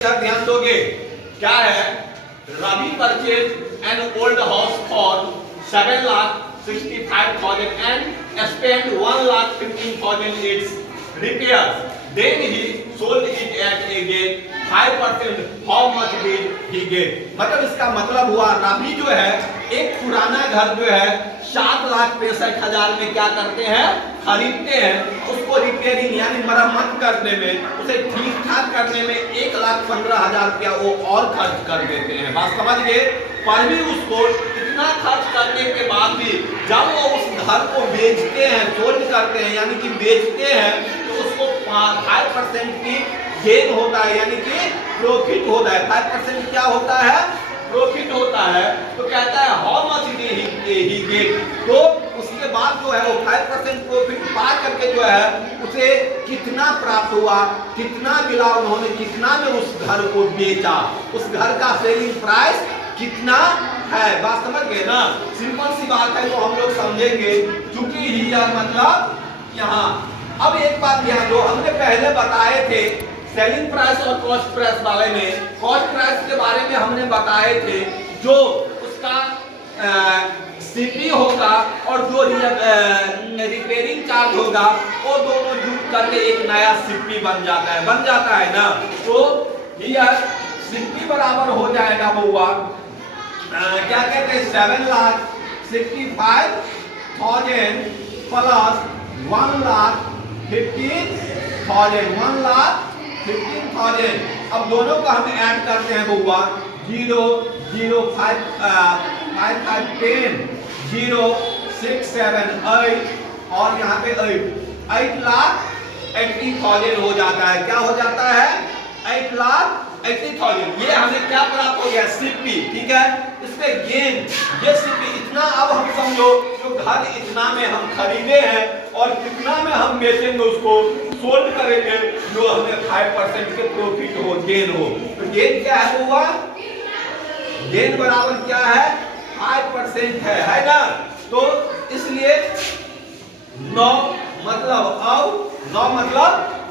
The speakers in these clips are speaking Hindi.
ध्यान दोगे क्या है? Ravi purchase an old house for 7,65,000 and spent 1,15,000 its repairs. Then he sold it at again 5%. How much did he get? मतलब इसका मतलब हुआ रवि जो है एक पुराना घर जो है 7,65,000 में क्या करते हैं? खरीदते हैं। उसको रिपेयरिंग यानी मरम्मत करने में, उसे ठीक ठाक करने में 1,15,000 रुपया वो और खर्च कर देते हैं। बात समझ गए? पर भी उसको इतना खर्च करने के बाद भी जब वो उस घर को बेचते हैं, सोल्ड करते हैं यानी कि बेचते हैं, तो उसको 5% की गेन होता है यानी कि प्रॉफिट होता है। 5% क्या होता है? प्रॉफिट होता है। तो कहता है हाउ मच ही गेट, तो उसके बाद जो है वो 5% प्रॉफिट पा करके जो है उसे कितना प्राप्त हुआ, कितना मिला, उन्होंने कितना में उस घर को बेचा, उस घर का सेलिंग प्राइस कितना है। बात समझ गए ना? सिंपल सी बात है, तो हम लोग समझेंगे क्योंकि हियर मतलब यहाँ। अब एक बात ध्यान दो, हमने पहले बताए थे सेलिंग प्राइस और कॉस्ट प्राइस वाले में। कॉस्ट प्राइस के बारे में हमने बताए थे जो उसका सीपी होगा और जो रिपेयरिंग चार्ज होगा वो दोनों जुड़ करके एक नया सीपी बन जाता है ना। तो हियर सीपी बराबर हो जाएगा बउआ क्या कहते हैं 7,65,000 प्लस 1,15,000 अब दोनों को हम ऐड करते हैं बउआ 0 0 5 5 10 0 6 7 8 और यहाँ पे 8,80,000 हो जाता है। क्या हो जाता है? 8,80,000। ये हमें क्या प्राप्त हो गया? सीपी। ठीक है, इसमें गेन ये सीपी इतना। अब हम समझो जो घर इतना में हम खरीदे हैं और कितना में हम बेचेंगे, उसको सोल्ड करेंगे, जो हमें 5% के प्रॉफिट हो, गेन हो। तो गेन क्या है हुआ? गेन बराबर क्या है? 5% है ना। तो इसलिए 9 मतलब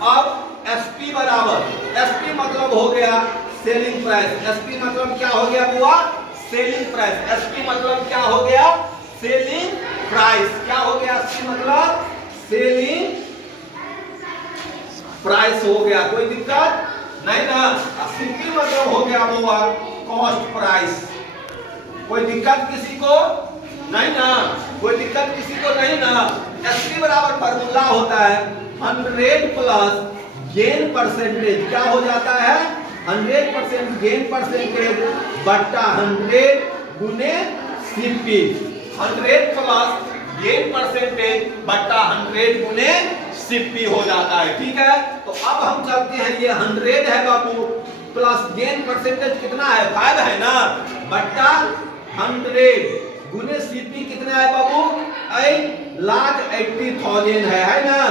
अब एसपी बराबर, एसपी मतलब हो गया सेलिंग प्राइस। एसपी मतलब क्या हो गया बुआ? Selling price. एसपी मतलब क्या हो गया? Selling price. क्या हो गया? एसपी मतलब सेलिंग प्राइस हो गया। कोई दिक्कत नहीं ना? सीपी मतलब हो गया बुआ कॉस्ट प्राइस। कोई दिक्कत किसी को नहीं ना? कोई दिक्कत किसी को नहीं ना? एसपी बराबर फार्मूला होता है 100 प्लस गेन परसेंटेज। क्या हो जाता है? 100% गेन परसेंटेज बट्टा 100 गुने सीपी। 100 प्लस गेन परसेंटेज बट्टा 100 गुने सीपी हो जाता है। ठीक है, तो अब हम चलते हैं, ये 100 है बाबू प्लस गेन परसेंटेज कितना है? 5 है ना, बट्टा 100 गुने सीपी कितना है बाबू? 8,80,000 है ना?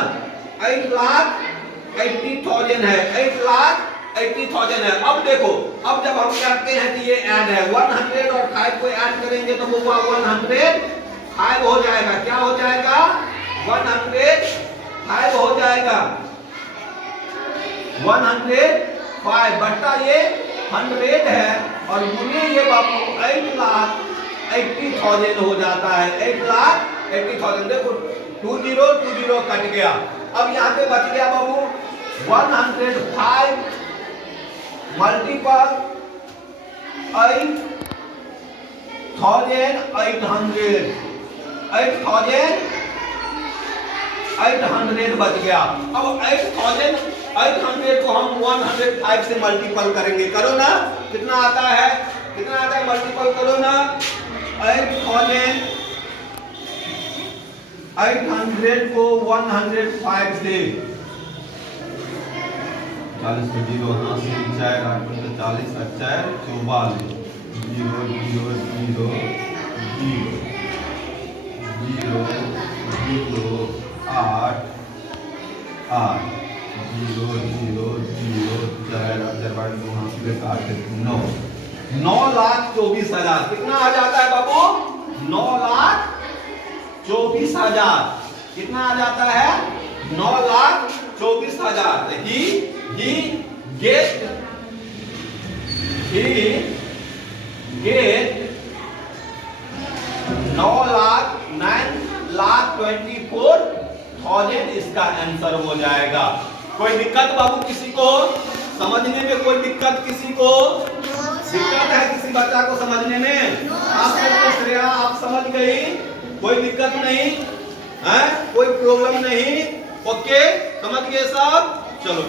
8,80,000 है, 8,80,000 है। अब देखो, अब जब हम कहते हैं कि ये ऐड है 100 और 5 को ऐड करेंगे तो वो 105 हो जाएगा। क्या हो जाएगा? 105 हो जाएगा। 105 बट्टा ये 100 है और गुने ये बाबू 8,80,000 हो जाता है। 8,80,000 देखो 20 कट गया। अब यहाँ पे बच गया बाबू 105 मल्टीपल 8,800 बच गया। अब 8,800 को हम 105 से मल्टीपल करेंगे। करो ना, कितना आता है? कितना आता है? मल्टीपल करो ना। 800 को 105 से 40 को 0 यहाँ से नीचे आएगा 40 अच्छा है 44 0 0 0 0 0 8 8 0 0 0 4 वहाँ से 9,24,000 कितना आ जाता है बाबू? 9,24,000 कितना आ जाता है? 9,24,000। ही गेट he get 9,24,000 इसका आंसर हो जाएगा। कोई दिक्कत बाबू किसी को समझने में? कोई दिक्कत किसी को? दिक्कत है किसी बच्चा को समझने में? आप श्रेया आप समझ गई? कोई दिक्कत नहीं है? कोई प्रॉब्लम नहीं? ओके समझ गए सब? चलो।